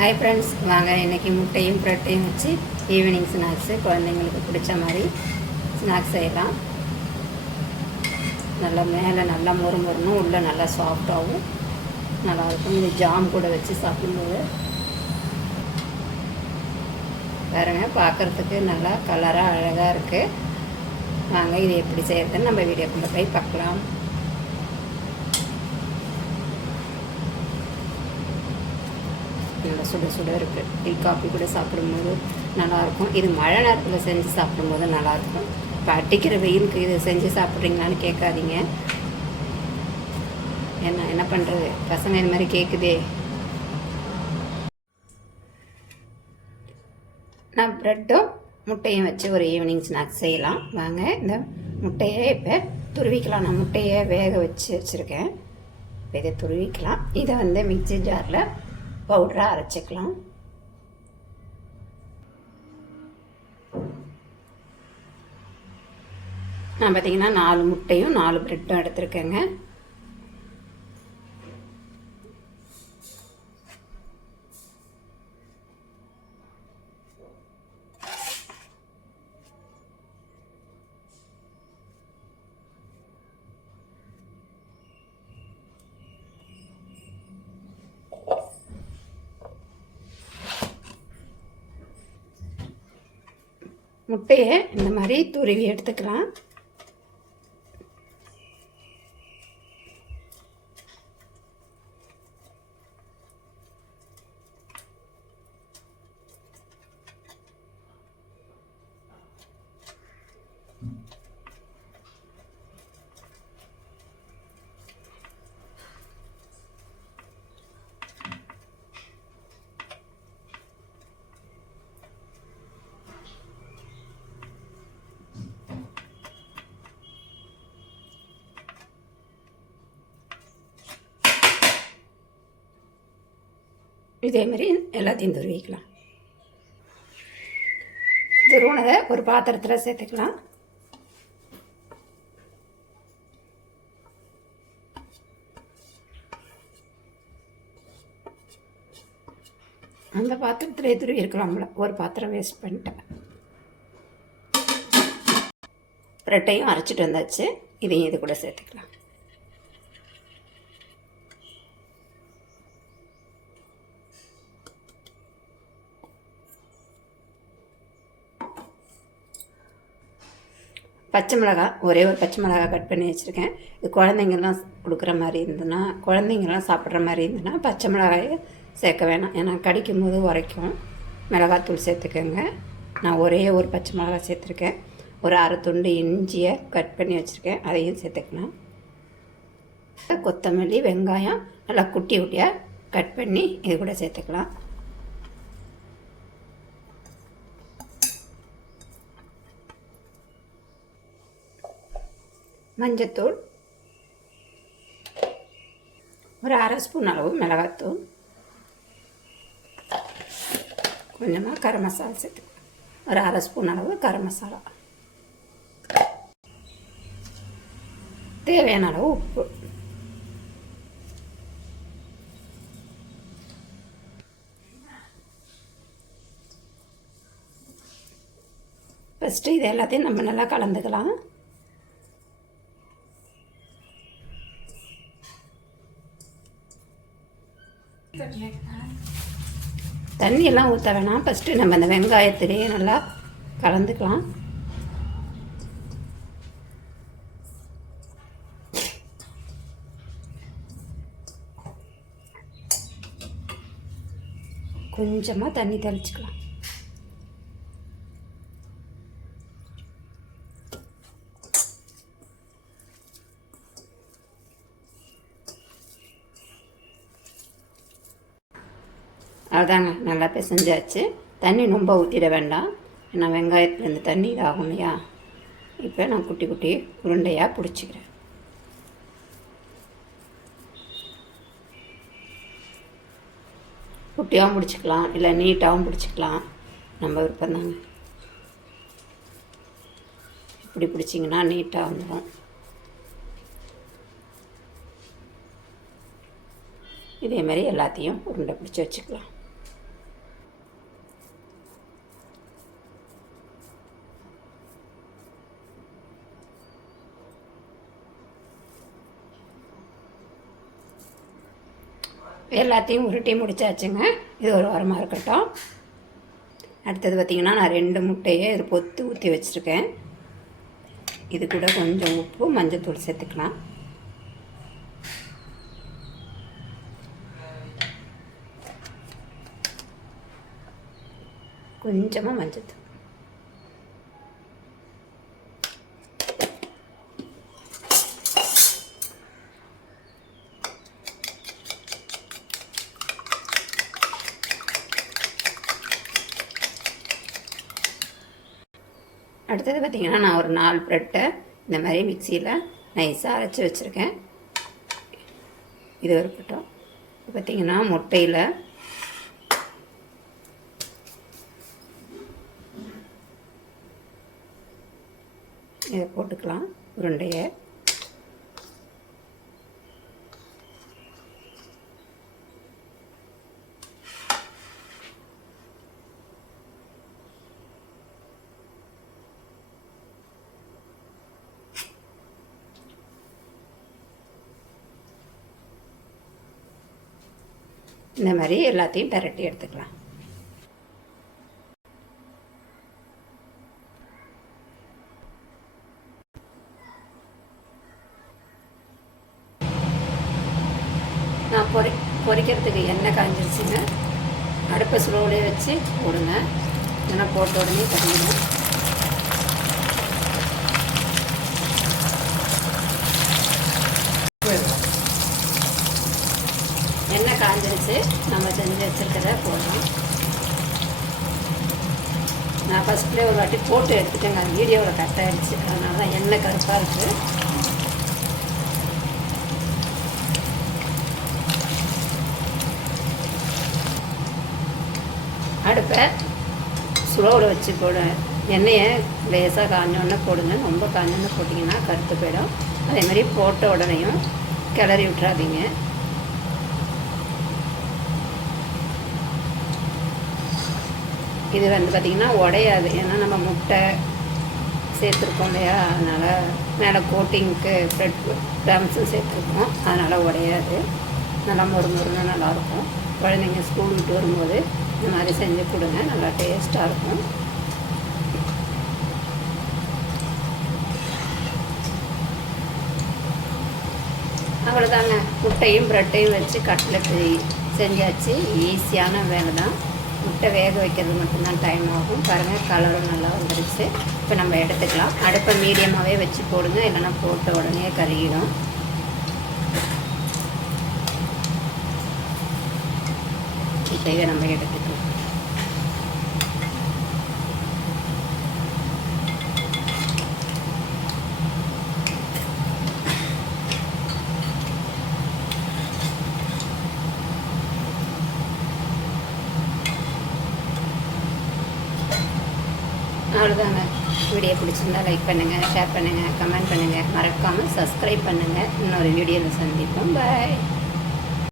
Hi friends, வாங்க இன்றைக்கி முட்டையும் ப்ரெட்டையும் வச்சு ஈவினிங் ஸ்நாக்ஸு குழந்தைங்களுக்கு பிடிச்ச மாதிரி ஸ்நாக்ஸ் செய்யலாம். நல்லா மேலே நல்லா மொறுமொறுணும், உள்ளே நல்லா சாஃப்டாகவும் நல்லாயிருக்கும். இது ஜாம் கூட வச்சு சாப்பிடும்போது பாருங்க, பார்க்குறதுக்கு நல்லா கலராக அழகாக இருக்குது. வாங்க இது எப்படி செய்கிறதுன்னு நம்ம வீடியோக்குள்ளே போய் பார்க்கலாம். நல்லா சுட சுட இருக்குது. டீ காஃபி கூட சாப்பிடும்போது நல்லாயிருக்கும். இது மழை நேரத்தில் செஞ்சு சாப்பிடும்போது நல்லாயிருக்கும். இப்போ அடிக்கிற வெயிலுக்கு இது செஞ்சு சாப்பிட்றீங்களான்னு கேட்காதீங்க. என்ன பண்ணுறது, பசங்க இந்த மாதிரி கேட்குதே. நான் ப்ரெட்டும் முட்டையும் வச்சு ஒரு ஈவினிங் ஸ்நாக்ஸ் செய்யலாம். வாங்க இந்த முட்டையை இப்போ துருவிக்கலாம். நான் முட்டையை வேக வச்சுருக்கேன். இப்போ இதை துருவிக்கலாம். இதை மிக்ஸி ஜாரில் பவுடராக அரைச்சிக்கலாம். நான் பார்த்தீங்கன்னா 4 முட்டையும் 4 ப்ரெட்டும் எடுத்துருக்கேங்க. முட்டையை இந்த மாதிரி துருவி எடுத்துக்கலாம். இதே மாதிரி எல்லாத்தையும் துருவிக்கலாம். துருவனதை ஒரு பாத்திரத்தில் சேர்த்துக்கலாம். அந்த பாத்திரத்திலே துருவி இருக்கலாம்ல, ஒரு பாத்திரம் வேஸ்ட் பண்ணிட்டேன். ப்ரெட்டையும் அரைச்சிட்டு வந்தாச்சு. இதையும் இது கூட சேர்த்துக்கலாம். பச்சை மிளகாய், ஒரே ஒரு பச்சை மிளகாய் கட் பண்ணி வச்சுருக்கேன். இது குழந்தைங்கள்லாம் கொடுக்குற மாதிரி இருந்ததுன்னா, குழந்தைங்கள்லாம் சாப்பிட்ற மாதிரி இருந்ததுன்னா பச்சை மிளகாயை சேர்க்க வேணாம். ஏன்னா கடிக்கும் போது உரைக்கும். மிளகாத்தூள் சேர்த்துக்கோங்க. நான் ஒரே ஒரு பச்சை மிளகாய் சேர்த்துருக்கேன். ஒரு அரை துண்டு இஞ்சியை கட் பண்ணி வச்சுருக்கேன், அதையும் சேர்த்துக்கலாம். கொத்தமல்லி, வெங்காயம் நல்லா குட்டி குட்டியாக கட் பண்ணி இது கூட சேர்த்துக்கலாம். மஞ்சத்தூள், ஒரு அரை ஸ்பூன் அளவு மிளகாத்தூள், கொஞ்சமாக கரம் மசாலா சேர்த்துக்கலாம். ஒரு அரை ஸ்பூன் அளவு கரம் மசாலா, தேவையான அளவு உப்பு. ஃபஸ்ட்டு இது எல்லாத்தையும் நம்ம நல்லா கலந்துக்கலாம். தண்ணியெல்லாம் ஊற்ற வேணாம். ஃபஸ்ட்டு நம்ம அந்த வெங்காயத்திலேயே நல்லா கலந்துக்கலாம். கொஞ்சமாக தண்ணி தெளிச்சுக்கலாம். அதுதாங்க, நல்லா பிசைஞ்சாச்சு. தண்ணி ரொம்ப ஊற்றிட வேண்டாம், ஏன்னா வெங்காயத்துலேருந்து தண்ணி இதாகும் இல்லையா. இப்போ நான் குட்டி குட்டி உருண்டையாக பிடிச்சிக்கிறேன். குட்டியாகவும் பிடிச்சிக்கலாம், இல்லை நீட்டாகவும் பிடிச்சிக்கலாம், நம்ம விருப்பம்தாங்க. இப்படி பிடிச்சிங்கன்னா நீட்டாக வந்துடும். இதே மாதிரி எல்லாத்தையும் உருண்டை பிடிச்சி வச்சுக்கலாம். எல்லாத்தையும் உருட்டி முடிச்சாச்சுங்க. இது ஒரு வாரமாக இருக்கட்டும். அடுத்தது பார்த்திங்கன்னா நான் 2 முட்டையை இது பொத்து ஊற்றி வச்சுருக்கேன். இது கூட கொஞ்சம் உப்பு மஞ்சத்தூள் சேர்த்துக்கலாம். கொஞ்சமாக மஞ்சத்தூள். அடுத்தது பார்த்திங்கன்னா நான் ஒரு 4 ப்ரெட்டை இந்த மாதிரி மிக்சியில் நைஸாக அரைச்சி வச்சுருக்கேன். இது இருக்கட்டும். பார்த்திங்கன்னா முட்டையில் இதை போட்டுக்கலாம் உருண்டையை. இந்த மாதிரி எல்லாத்தையும் பெரட்டி எடுத்துக்கலாம். நான் பொரிக்கிறதுக்கு எண்ணெய் காஞ்சிருச்சுங்க. அடுப்பை ஸ்லோவிலே வச்சு போடுங்க. ஏன்னா போட்ட உடனே கட்டிடுங்க. எண்ணெய் காஞ்சிருச்சு. நம்ம செஞ்சு வச்சுருக்கத போடுறோம். நான் ஃபஸ்ட்லேயே ஒரு வாட்டி போட்டு எடுத்துட்டேங்க. அது வீடியோவில் கட் ஆகிடுச்சு. அதனால தான் எண்ணெய் கருப்பாக இருக்குது. அடுப்பை ஸ்லோவில் வச்சு எண்ணெயை லேசாக காஞ்சோடனே போடுங்க. ரொம்ப காஞ்சோடனே போட்டிங்கன்னா கருத்து போயிடும். அதேமாதிரி போட்ட உடனேயும் கிளறி விட்றாதீங்க. இது பார்த்திங்கன்னா உடையாது. ஏன்னா நம்ம முட்டை சேர்த்துருக்கோம் இல்லையா, அதனால் மேலே கோட்டிங்க்கு ப்ரெட் கிராம்ஸும் சேர்த்துருக்கோம். அதனால் உடையாது. நல்லா மொறுமொறுன்னு நல்லாயிருக்கும். குழந்தைங்க ஸ்கூல் விட்டு வரும்போது இந்த மாதிரி செஞ்சு கொடுங்க. நல்லா டேஸ்ட்டாக இருக்கும். அவ்வளோதாங்க. முட்டையும் ப்ரெட்டையும் வச்சு கட்லெட் செஞ்சாச்சு. ஈஸியான வேலை தான். முட்டை வேக வைக்கிறது மட்டும்தான் டைம் ஆகும். பாருங்கள், கலரும் நல்லா வந்துடுச்சு. இப்போ நம்ம எடுத்துக்கலாம். அடுப்பை மீடியமாகவே வச்சு போடுங்க, இல்லைன்னா போட்ட உடனே கருகிடும். முட்டையை நம்ம எடுத்துக்கலாம். அவ்வளோதாங்க. வீடியோ பிடிச்சிருந்தால் லைக் பண்ணுங்கள், ஷேர் பண்ணுங்கள், கமெண்ட் பண்ணுங்கள். மறக்காமல் சப்ஸ்கிரைப் பண்ணுங்கள். இன்னொரு வீடியோவில் சந்திப்போம். பாய்.